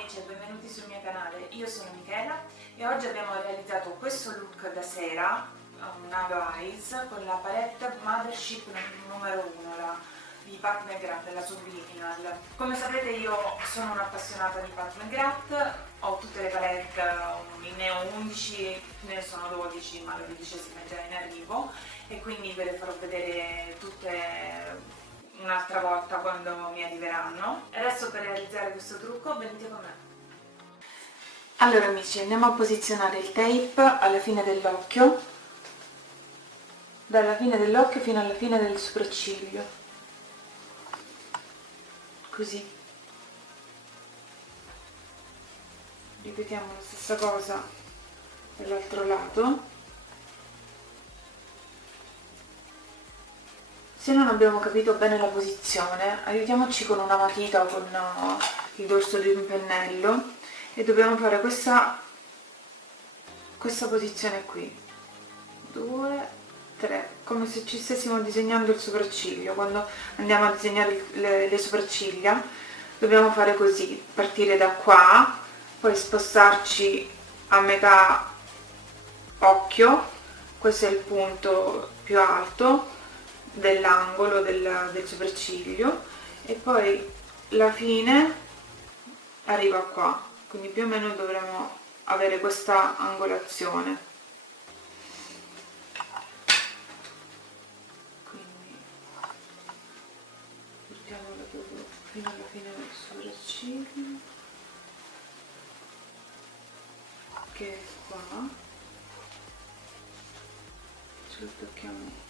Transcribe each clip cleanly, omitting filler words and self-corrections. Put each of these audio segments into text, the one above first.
amici e benvenuti sul mio canale, io sono Michela e oggi abbiamo realizzato questo look da sera, un halo eyes, con la palette Mothership numero 1, di Pat McGrath, la Subliminal. Come sapete io sono un'appassionata di Pat McGrath, ho tutte le palette, ne ho 11, ne sono 12, ma la 12esima è già in arrivo e quindi ve le farò vedere tutte un'altra volta quando mi arriveranno. Adesso per realizzare questo trucco venite con me. Allora amici, andiamo a posizionare il tape alla fine dell'occhio, dalla fine dell'occhio fino alla fine del sopracciglio, così. Ripetiamo la stessa cosa dall'altro lato. Se non abbiamo capito bene la posizione, aiutiamoci con una matita o con il dorso di un pennello e dobbiamo fare questa posizione qui. 2, 3, come se ci stessimo disegnando il sopracciglio. Quando andiamo a disegnare le sopracciglia dobbiamo fare così, partire da qua, poi spostarci a metà occhio, questo è il punto più alto dell'angolo del sopracciglio e poi la fine arriva qua, quindi più o meno dovremo avere questa angolazione. Quindi portiamola proprio fino alla fine del sopracciglio, che è qua, ce lo tocchiamo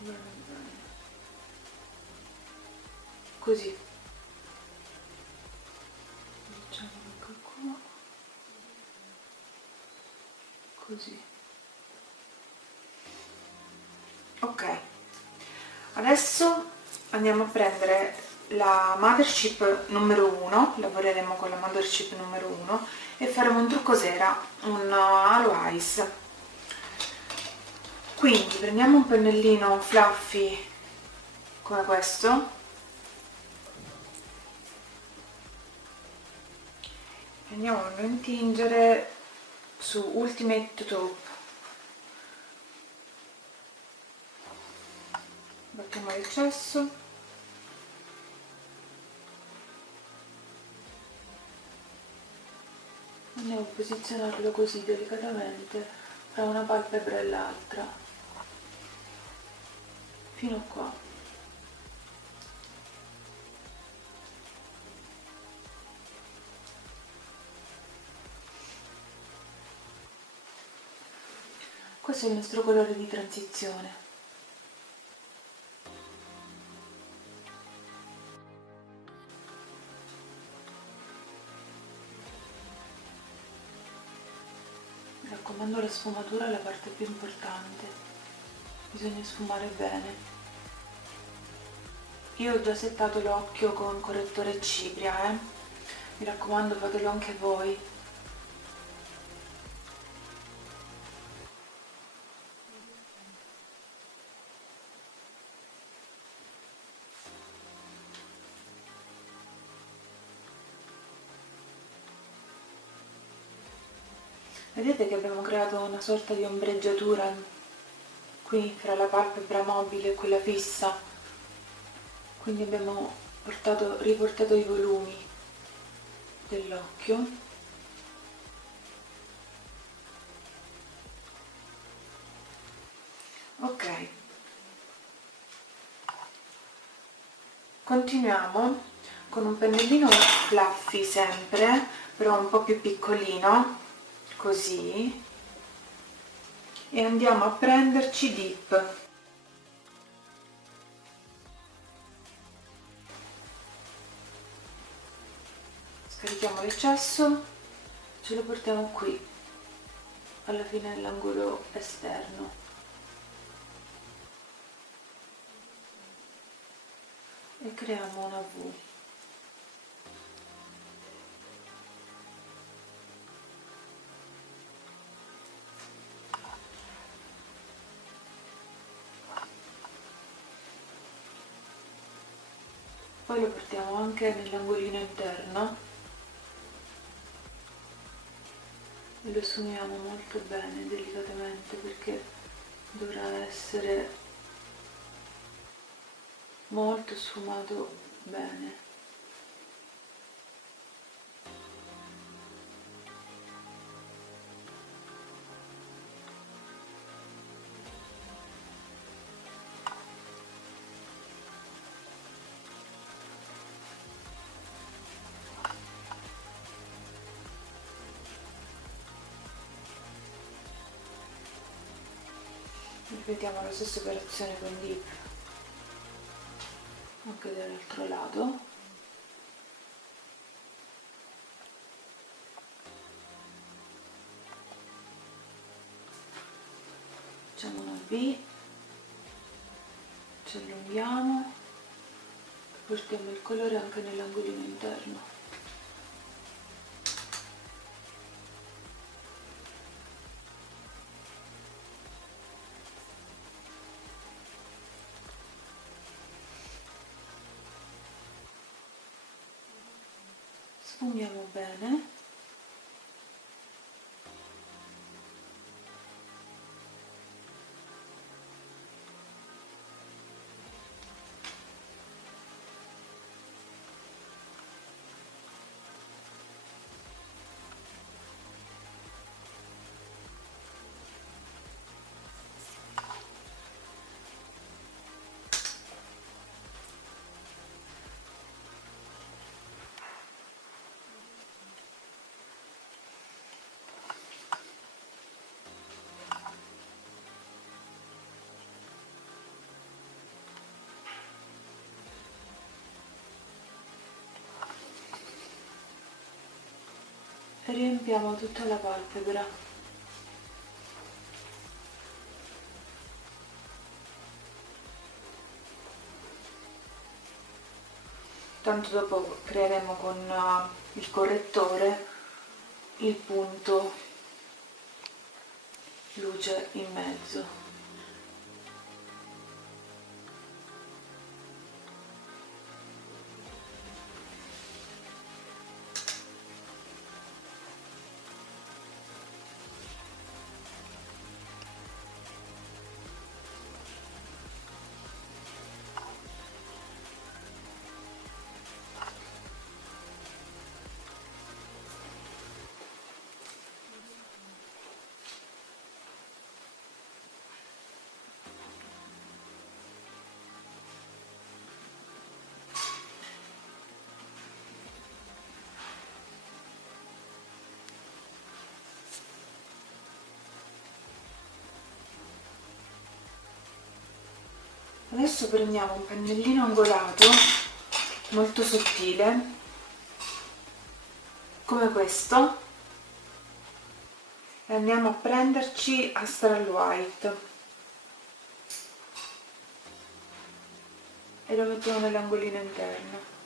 bene bene, così, facciamo anche qua, così. Ok, adesso andiamo a prendere la Mothership numero 1, lavoreremo con la Mothership numero 1 e faremo un trucco sera, un halo eyes. Quindi prendiamo un pennellino fluffy come questo e andiamo a intingere su Ultimate Taupe. Battiamo l'eccesso, andiamo a posizionarlo così delicatamente tra una palpebra e l'altra fino a qua. Questo è il nostro colore di transizione. Mi raccomando, la sfumatura è la parte più importante. Bisogna sfumare bene. Io ho già settato l'occhio con correttore cipria, mi raccomando fatelo anche voi. Vedete che abbiamo creato una sorta di ombreggiatura qui fra la palpebra mobile e quella fissa, quindi abbiamo riportato i volumi dell'occhio. Ok, continuiamo con un pennellino fluffy sempre, però un po' più piccolino, così, e andiamo a prenderci dip. Scarichiamo l'eccesso, ce lo portiamo qui alla fine dell'angolo esterno e creiamo una V. Poi lo portiamo anche nell'angolino interno e lo sfumiamo molto bene, delicatamente, perché dovrà essere molto sfumato bene. Ripetiamo la stessa operazione con dip anche dall'altro lato. Facciamo una V, ci allunghiamo e portiamo il colore anche nell'angolino interno. Sfumiamo bene. E riempiamo tutta la palpebra. Tanto dopo creeremo con il correttore il punto luce in mezzo. Adesso prendiamo un pennellino angolato molto sottile come questo e andiamo a prenderci Astral White e lo mettiamo nell'angolino interno.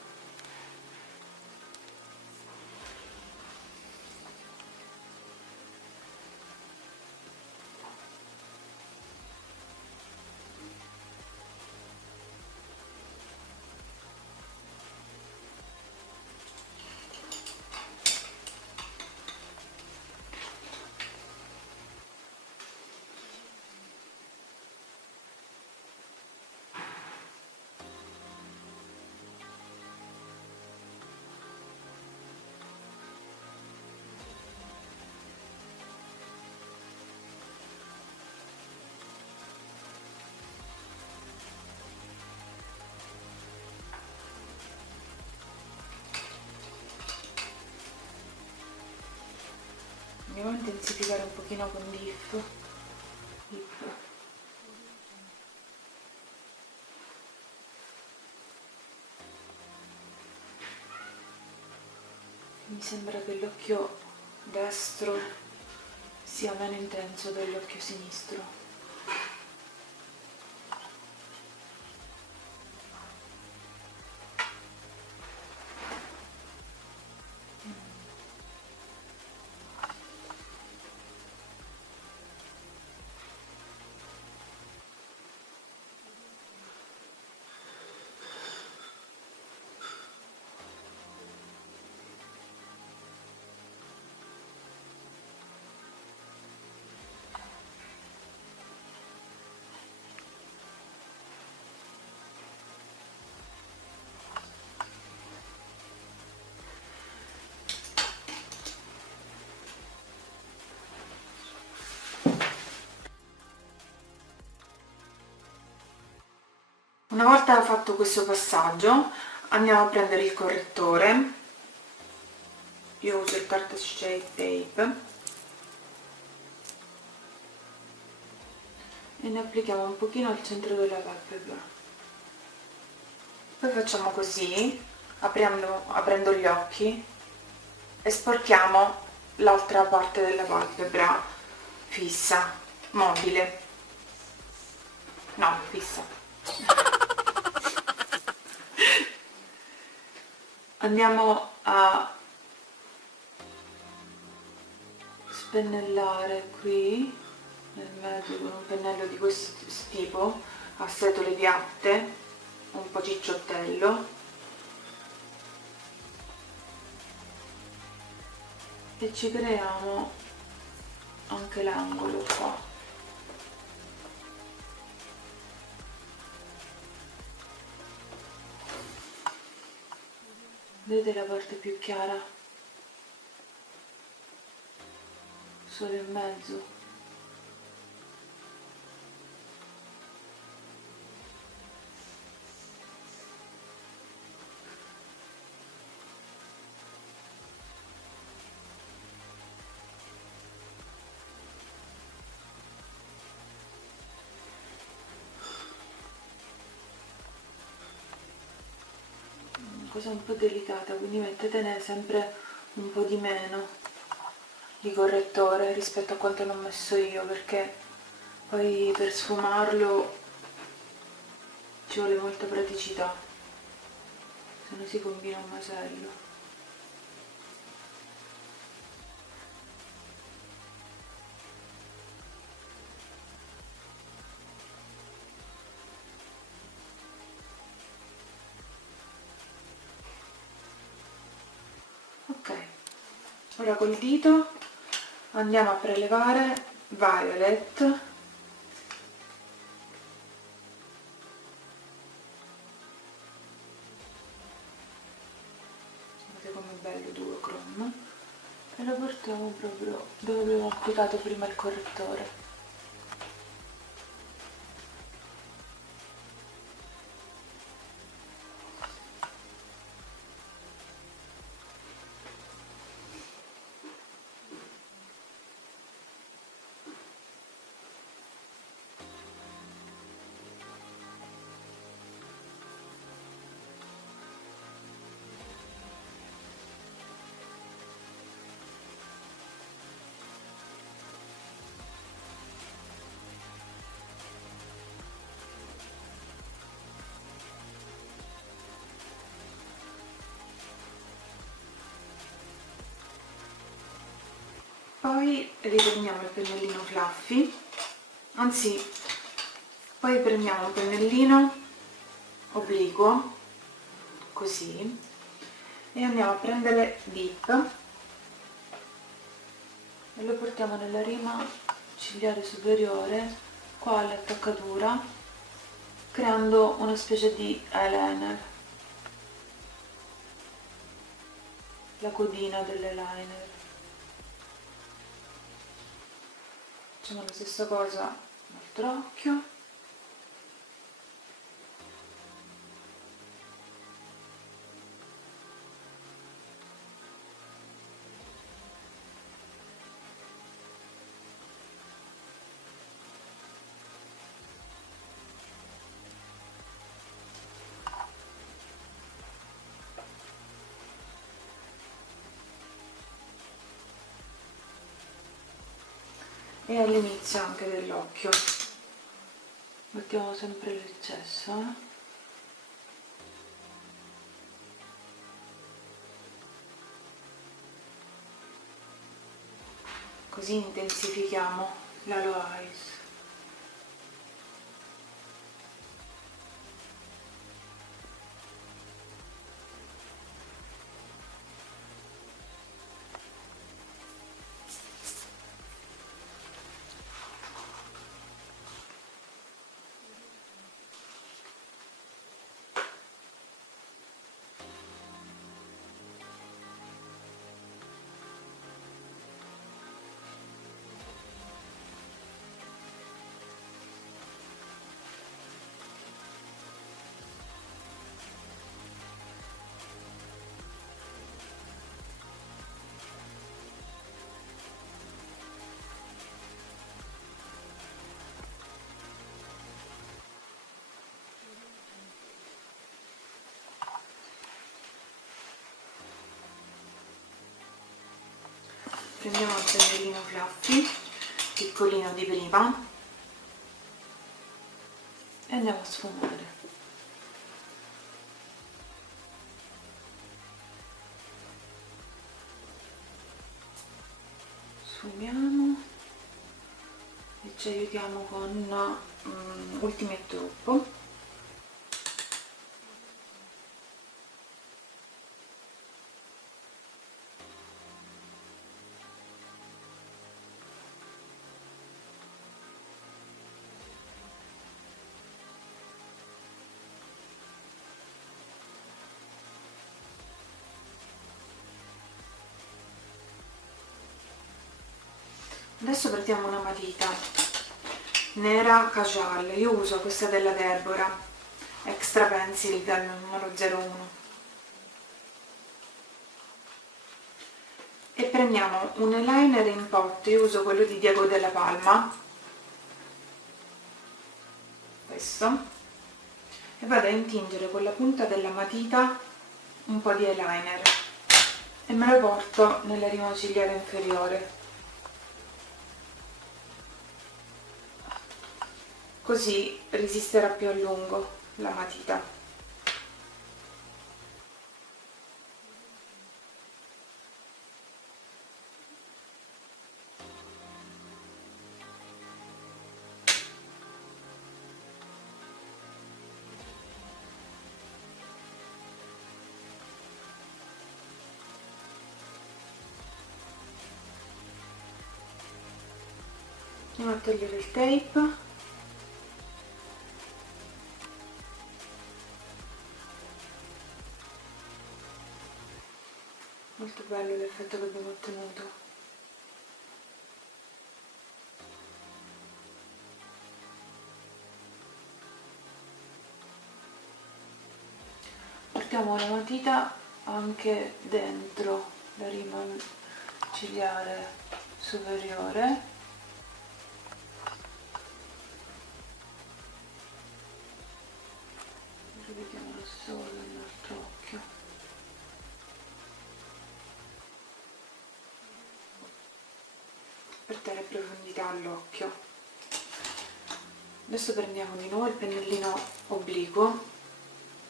Andiamo a intensificare un pochino con dip. Mi sembra che l'occhio destro sia meno intenso dell'occhio sinistro. Una volta fatto questo passaggio andiamo a prendere il correttore. Io uso il Tarte Shape Tape e ne applichiamo un pochino al centro della palpebra. Poi facciamo così, aprendo gli occhi, e sporchiamo l'altra parte della palpebra fissa, mobile. No, fissa. Andiamo a spennellare qui nel mezzo con un pennello di questo tipo a setole piatte, un po' cicciottello, e ci creiamo anche l'angolo qua. Vedete la parte più chiara? Solo in mezzo. Cosa un po' delicata, quindi mettetene sempre un po' di meno di correttore rispetto a quanto ne ho messo io, perché poi per sfumarlo ci vuole molta praticità, se no si combina un macello. Ok, ora col dito andiamo a prelevare Violet, guardate com'è bello duochrome, e lo portiamo proprio dove abbiamo applicato prima il correttore. Poi riprendiamo il pennellino Fluffy, anzi, poi prendiamo un pennellino obliquo, così, e andiamo a prendere Dip e lo portiamo nella rima cigliare superiore, qua all'attaccatura, creando una specie di eyeliner, la codina dell'eyeliner. Facciamo la stessa cosa l'altro occhio. E all'inizio anche dell'occhio mettiamo sempre l'eccesso, così intensifichiamo la low eyes. Prendiamo un pennellino fluffy, piccolino di prima, e andiamo a sfumare. Sfumiamo e ci aiutiamo con Ultimate Trucco. Adesso prendiamo una matita nera casual, io uso questa della Deborah Extra Pencil dal numero 01, e prendiamo un eyeliner in pot, io uso quello di Diego Della Palma, questo, e vado a intingere con la punta della matita un po' di eyeliner e me lo porto nella rima cigliare inferiore, così resisterà più a lungo la matita. Andiamo a togliere il tape. Molto bello l'effetto che abbiamo ottenuto. Portiamo la matita anche dentro la rima cigliare superiore. Rivediamolo solo nell'altro occhio. Per dare profondità all'occhio. Adesso prendiamo di nuovo il pennellino obliquo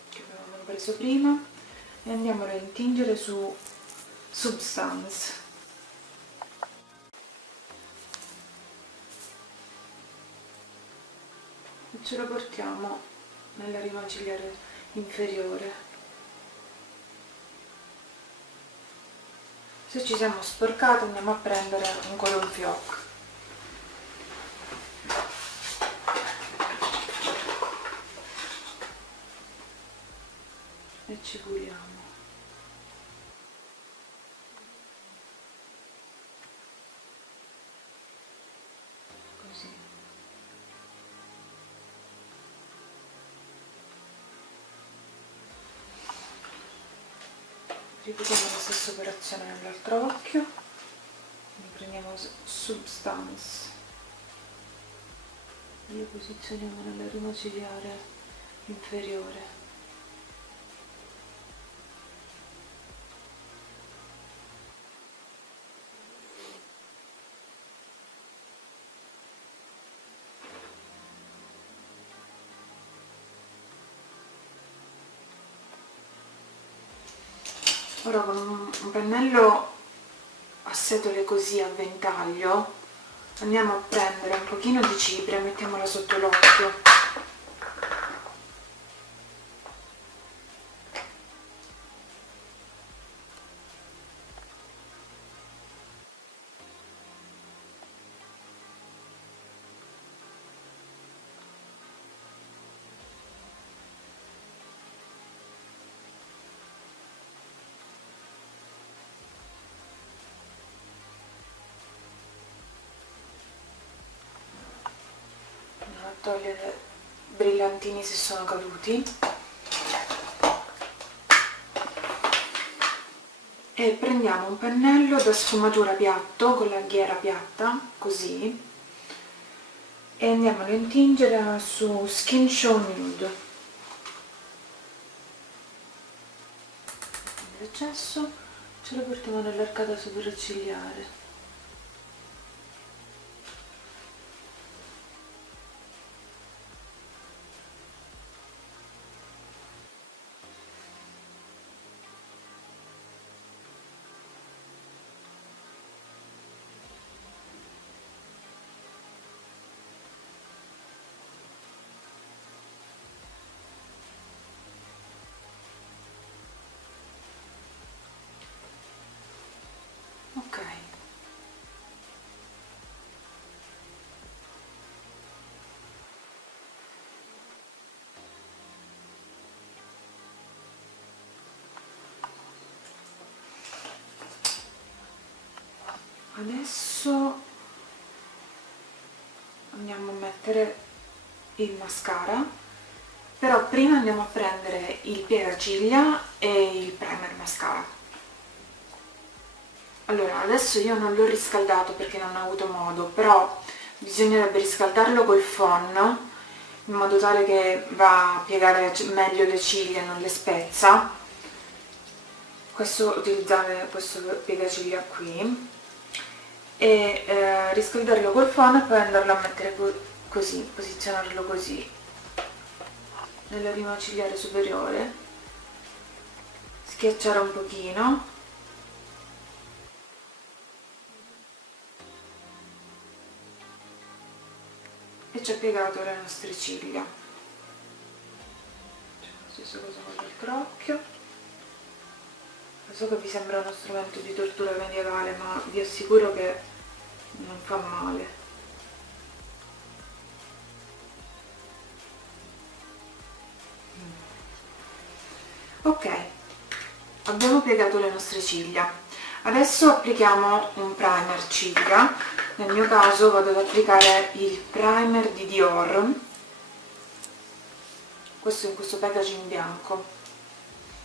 che avevamo preso prima e andiamolo a intingere su Substance. E ce lo portiamo nella rima cigliare inferiore. Se ci siamo sporcati andiamo a prendere un color fiocco. E ci curiamo. Così. Ripetiamo la stessa operazione nell'altro occhio. Prendiamo Substance, lo posizioniamo nella rima cigliare inferiore. Ora con un pennello a setole così a ventaglio andiamo a prendere un pochino di cipria e mettiamola sotto l'occhio. Togliere brillantini se sono caduti e prendiamo un pennello da sfumatura piatto con la ghiera piatta così e andiamo a intingere su Skin Show Nude. L'eccesso ce lo portiamo nell'arcata sopraccigliare. Adesso andiamo a mettere il mascara, però prima andiamo a prendere il piegaciglia e il primer mascara. Allora, adesso io non l'ho riscaldato perché non ho avuto modo, però bisognerebbe riscaldarlo col phon in modo tale che va a piegare meglio le ciglia e non le spezza. Utilizzare questo piegaciglia qui e riscaldarlo col phon e poi andarlo a mettere così, posizionarlo così nella rima cigliare superiore, schiacciare un pochino e ci ha piegato le nostre ciglia. Stessa cosa con l'altro occhio. Lo so che vi sembra uno strumento di tortura medievale, ma vi assicuro che non fa male. Ok, abbiamo piegato le nostre ciglia. Adesso applichiamo un primer ciglia. Nel mio caso vado ad applicare il primer di Dior, questo in questo packaging bianco,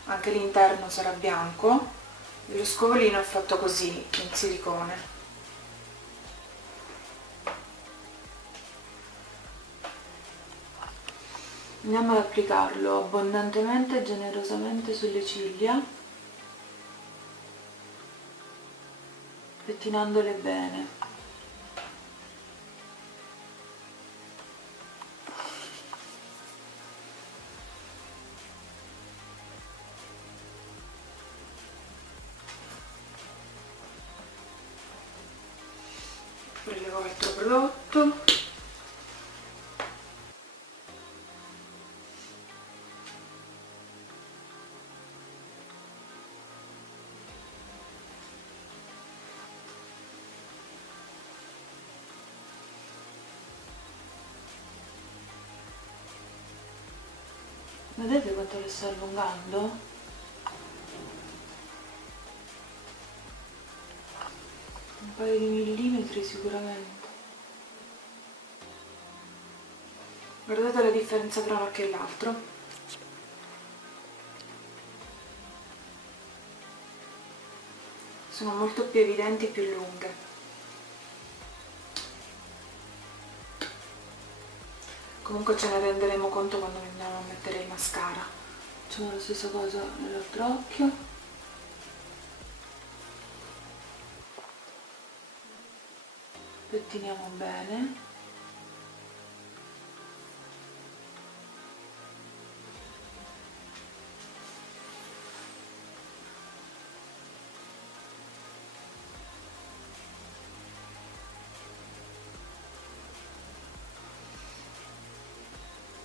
anche l'interno sarà bianco, e lo scovolino è fatto così, in silicone. Andiamo ad applicarlo abbondantemente e generosamente sulle ciglia, pettinandole bene. Prelevo altro prodotto. Vedete quanto le sto allungando? Un paio di millimetri sicuramente. Guardate la differenza tra uno e l'altro. Sono molto più evidenti e più lunghe. Comunque ce ne renderemo conto quando andiamo a mettere il mascara. Facciamo la stessa cosa nell'altro occhio. Pettiniamo bene.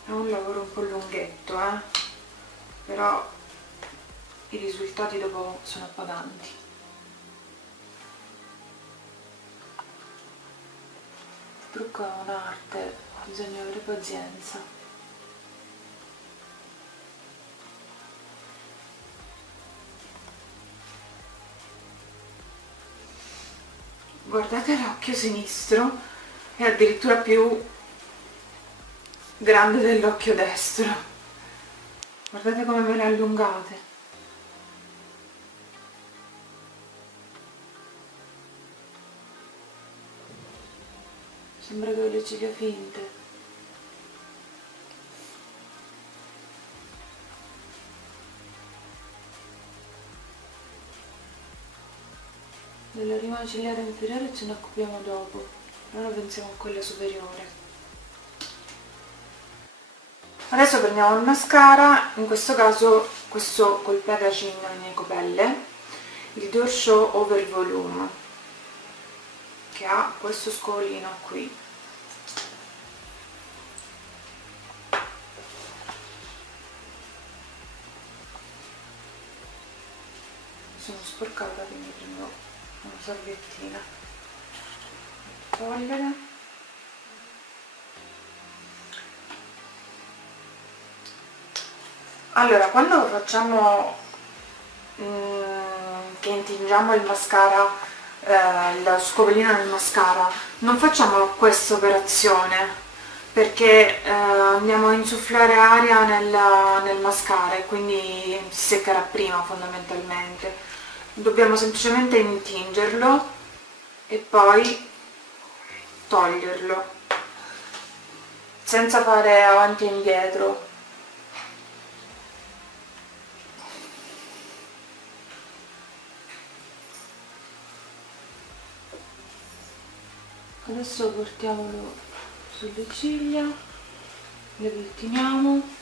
È un lavoro un po' lunghetto, però i risultati dopo sono appaganti. Il trucco è un'arte, bisogna avere pazienza. Guardate l'occhio sinistro, è addirittura più grande dell'occhio destro. Guardate come me le allungate. Sembra che ho le ciglia finte. Della rima cigliare inferiore ce ne occupiamo dopo, ora pensiamo a quella superiore. Adesso prendiamo il mascara, in questo caso questo col packaging in ecopelle, il Dior Show Over Volume, che ha questo scovolino qui. Sono sporcata, quindi prendo una salviettina. Togliere. Allora, quando facciamo che intingiamo il mascara lo scovolino nel mascara, non facciamo questa operazione perché andiamo a insufflare aria nel mascara e quindi si seccherà prima fondamentalmente. Dobbiamo semplicemente intingerlo e poi toglierlo senza fare avanti e indietro. Adesso portiamolo sulle ciglia, le pettiniamo.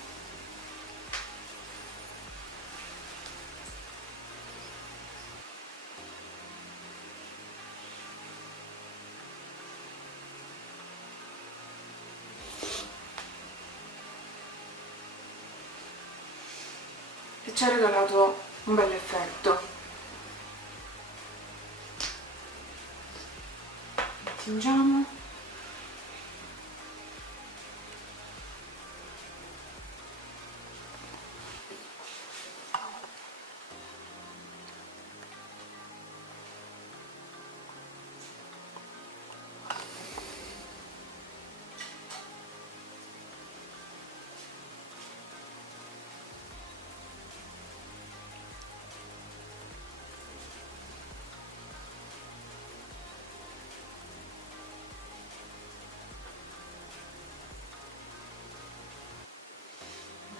E ci ha regalato un bel effetto. Tingiamo.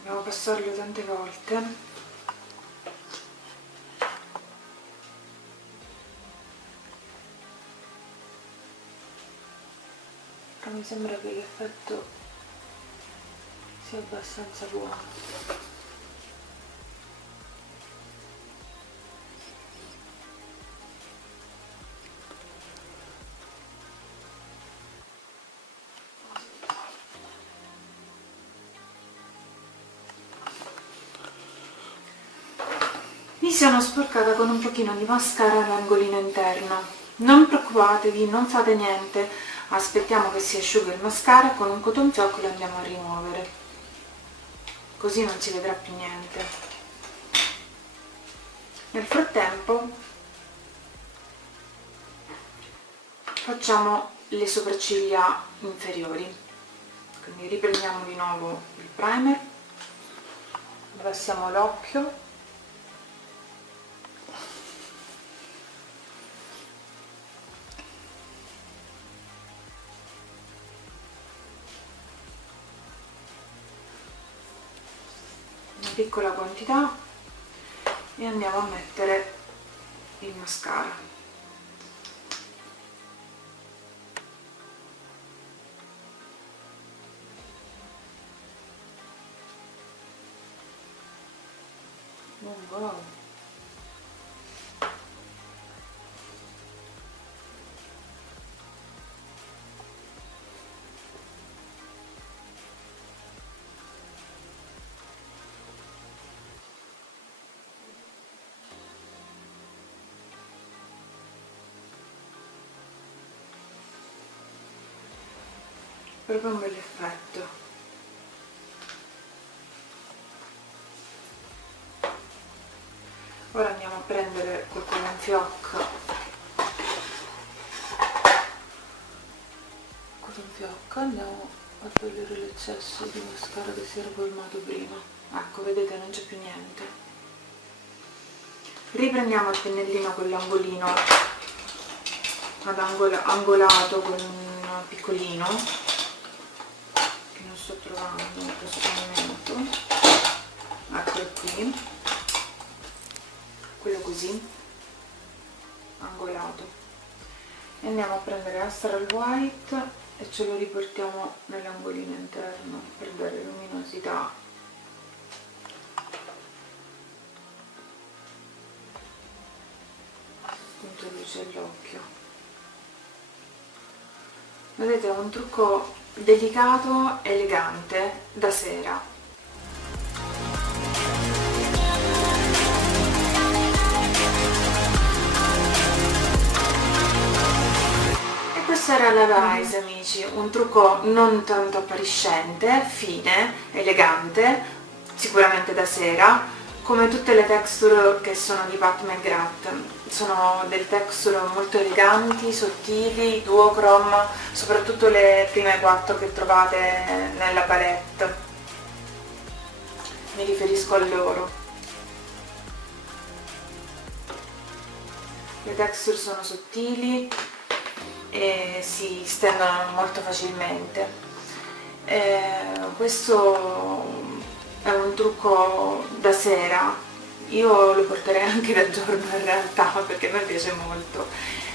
Dobbiamo passarlo tante volte. Però mi sembra che l'effetto sia abbastanza buono. Mi sono sporcata con un pochino di mascara all'angolino interno. Non preoccupatevi, non fate niente, aspettiamo che si asciughi il mascara e con un cotton fioc lo andiamo a rimuovere, così non si vedrà più niente. Nel frattempo facciamo le sopracciglia inferiori, quindi riprendiamo di nuovo il primer, abbassiamo l'occhio, una piccola quantità, e andiamo a mettere il mascara. Oh, wow. Proprio un bel effetto. Ora andiamo a prendere col cotton fioc andiamo a togliere l'eccesso di mascara che si era formato prima. Ecco, vedete, non c'è più niente. Riprendiamo il pennellino con l'angolino angolato con un piccolino che non sto trovando in questo momento. Eccolo qui, quello così angolato, e andiamo a prendere Astral White e ce lo riportiamo nell'angolino interno per dare luminosità. Punto luce all'occhio. Vedete, è un trucco delicato, elegante, da sera. Questa era la Rise, amici, un trucco non tanto appariscente, fine, elegante, sicuramente da sera, come tutte le texture che sono di Pat McGrath. Sono delle texture molto eleganti, sottili, duochrome, soprattutto le prime 4 che trovate nella palette. Mi riferisco a loro. Le texture sono sottili e si stendono molto facilmente. Questo è un trucco da sera, io lo porterei anche da giorno in realtà perché a me piace molto.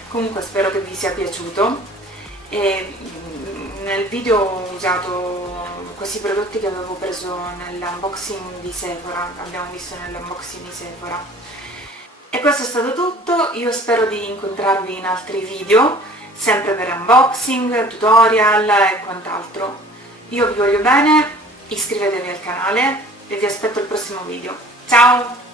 Comunque spero che vi sia piaciuto e nel video ho usato questi prodotti che avevo preso nell'unboxing di Sephora, abbiamo visto nell'unboxing di Sephora. E questo è stato tutto, io spero di incontrarvi in altri video, sempre per unboxing, tutorial e quant'altro. Io vi voglio bene, iscrivetevi al canale e vi aspetto al prossimo video. Ciao!